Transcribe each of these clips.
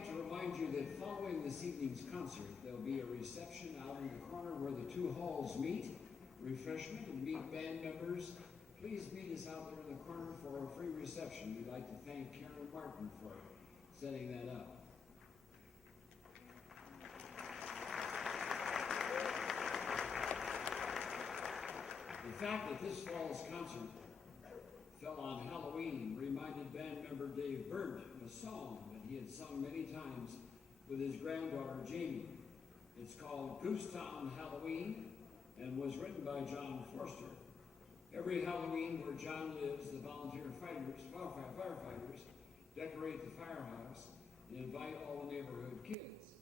like to remind you that following this evening's concert, there'll be a reception out in the corner where the two halls meet. Refreshment and meet band members. Please meet us out there in the corner for a free reception. We'd like to thank Karen Martin for setting that up. The fact that this fall's concert fell on Halloween reminded band member Dave Berndt of a song that he had sung many times with his granddaughter Jamie. It's called Goosetown Halloween and was written by John Forster. Every Halloween where John lives, the volunteer firefighters decorate the firehouse and invite all the neighborhood kids.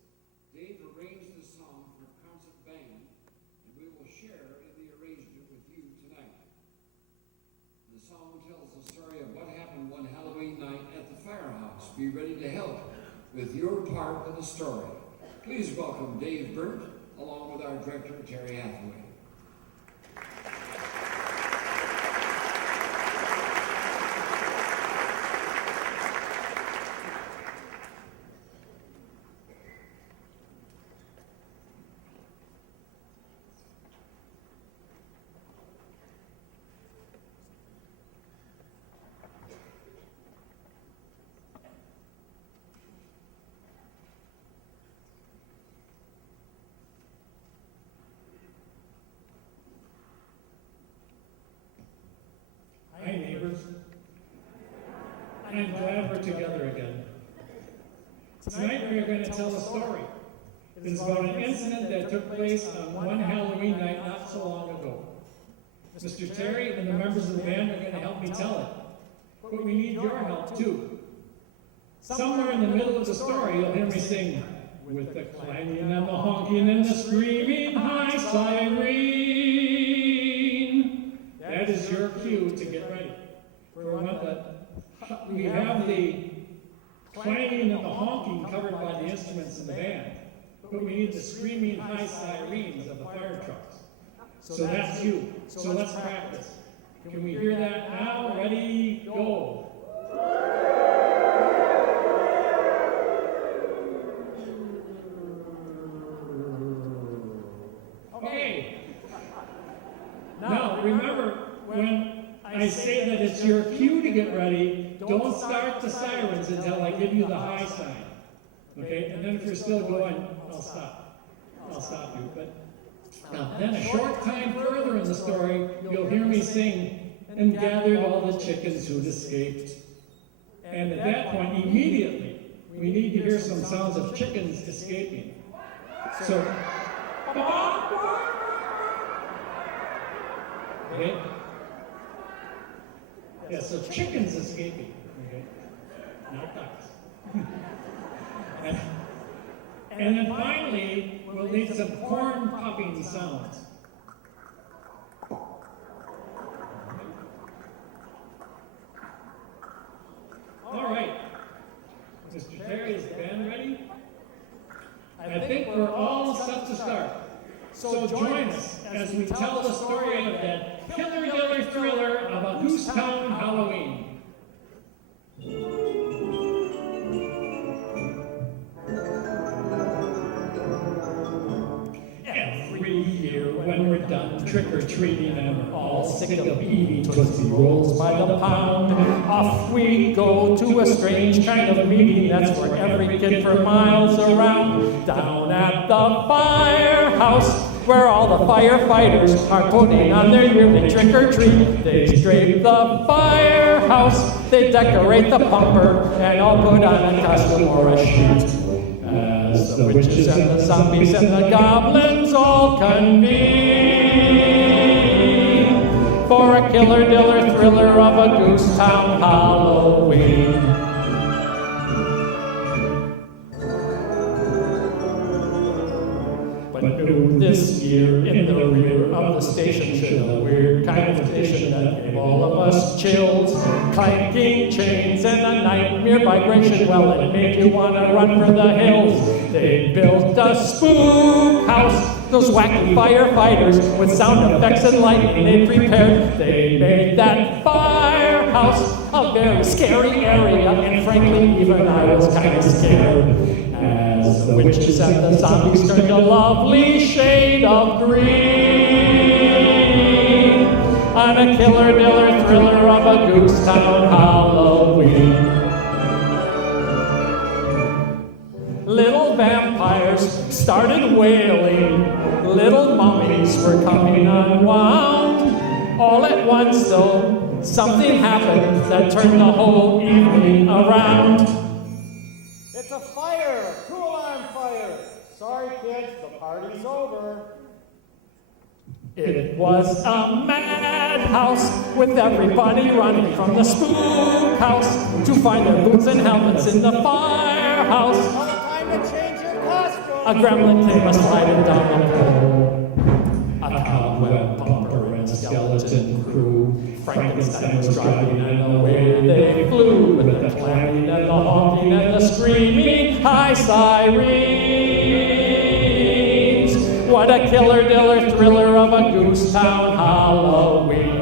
Dave arranged the song for a concert band, and we will share in the arrangement with you tonight. The song tells the story of what happened one Halloween night at the firehouse. Be ready to help with your part of the story. Please welcome Dave Berndt, along with our director, Terry Hathaway. Hi, neighbors. I'm glad we're together again. Tonight we are going to tell a story. It is about an incident that took place on one Halloween night not so long ago. Mr. Terry and the members of the band are going to help me tell it. But we need your help too. Somewhere in the middle of the story you'll hear me sing, with the clanging and the honking and the screaming high siren. That is your cue to get ready. We have the clanging and the honking covered by the instruments in the band, but we need the screaming high sirens of the fire trucks. So that's you. So let's practice. Can we hear that now? Ready, go. Okay. Now, remember, when I say that it's your cue to get ready, don't start the sirens until I give you the high sign. Okay? And then if you're still going, I'll stop. I'll stop you. But then a short time further in the story, you'll hear me sing, and gathered all the chickens who'd escaped. And at that point, immediately, we need to hear some sounds of chickens escaping. So, okay? Yeah, so chickens escaping, okay? Not ducks. and then finally, we'll need some corn popping sounds. All right. Mr. Terry, is the band ready? I think we're all set to start. So join us as we tell the story of that killer thriller of a Goosetown Halloween. Every year when we're done trick-or-treating and we're all sick of eating Tootsie Rolls by the pound, off we go to a strange kind of meeting. That's where every kid for miles around, down at the firehouse, where all the firefighters are putting on their yearly trick-or-treat. They drape the firehouse, they decorate the bumper, and all put on a costume or a sheet. As the witches and the zombies and the goblins all convene for a killer thriller of a Goosetown Halloween. But new this year, in the rear of the station should a weird kind of station that gave all of us chills. Clanking chains and a nightmare vibration, well, it made you want to run for the hills. They built a spook house, those wacky firefighters with sound effects and lighting they prepared. They made that firehouse a very scary area, and frankly, even I was kind of scared. As the witches and the zombies turned a lovely shade of green on a killer diller thriller of a goosetown Halloween. Little vampires started wailing, little mummies were coming unwound. All at once, though, something happened that turned the whole evening around. It's a fire! A two-alarm fire! Sorry, kids, the party's over. It was a madhouse with everybody running from the spook house to find their boots and helmets in the firehouse. No time to change your costume! A gremlin came a-sliding down the pole. A cobweb bumper and skeleton crew. Frankenstein was driving and away they flew with the clanging and the honking and the screaming high sirens. What a killer diller thriller of a goosetown Halloween.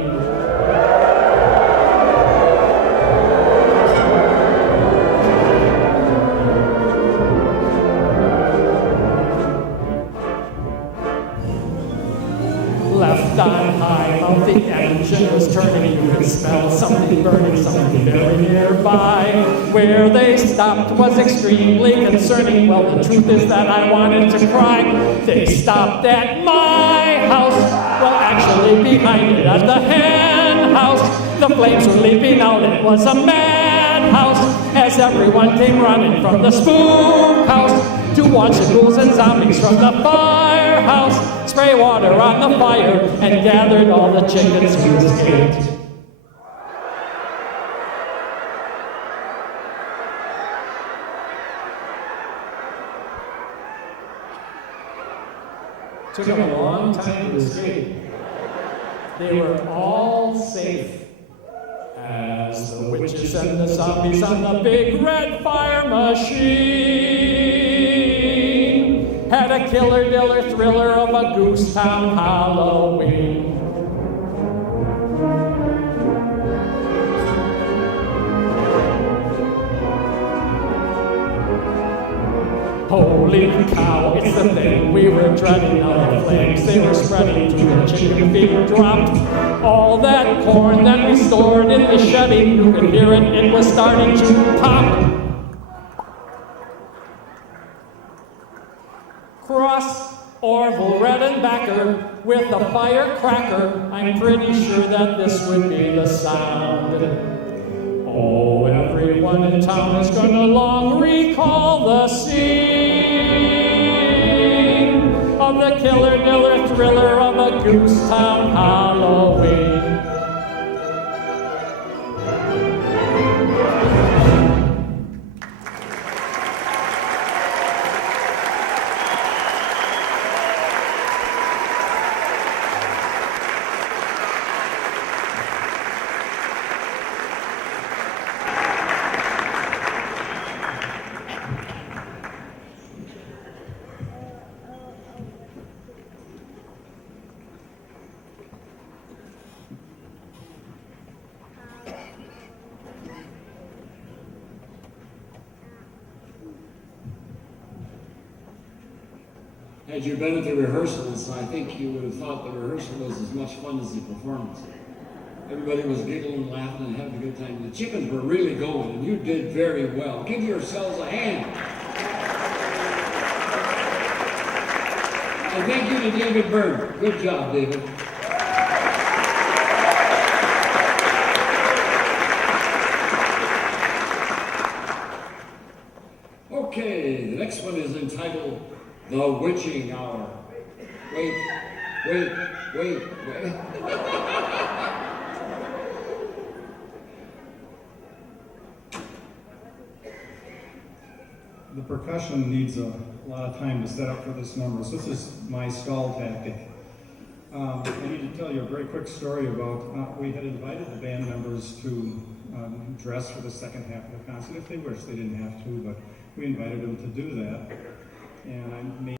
Left on high, while the engine was turning, you could smell something burning, something very nearby. Where they stopped was extremely concerning. Well, the truth is that I wanted to cry. They stopped at my house, well, actually behind it at the hen house. The flames were leaping out, it was a madhouse, as everyone came running from the spook house to watch the ghouls and zombies from the firehouse spray water on the fire and gathered all the chickens who escaped. Took them a long time to escape. They were all safe as the witches and the zombies on the big red fire machine had a killer diller thriller of a goosetown Halloween. Holy cow, it's the thing we were dreading. Now the flames they were spreading to the chicken feet dropped. All that corn that we stored in the shedding, you could hear it, it was starting to pop. Cross Orville, Redenbacher with a firecracker. I'm pretty sure that this would be the sound. Oh, everyone in town is gonna long recall the scene of the killer diller thriller of a goosetown Halloween. Had you been at the rehearsals, I think you would have thought the rehearsal was as much fun as the performance. Everybody was giggling, laughing, and having a good time. The chickens were really going, and you did very well. Give yourselves a hand. And thank you to David Berndt. Good job, David. Okay, the next one is entitled The Witching Hour. Wait. The percussion needs a lot of time to set up for this number, so this is my stall tactic. I need to tell you a very quick story about, we had invited the band members to dress for the second half of the concert if they wished. They didn't have to, but we invited them to do that. And I made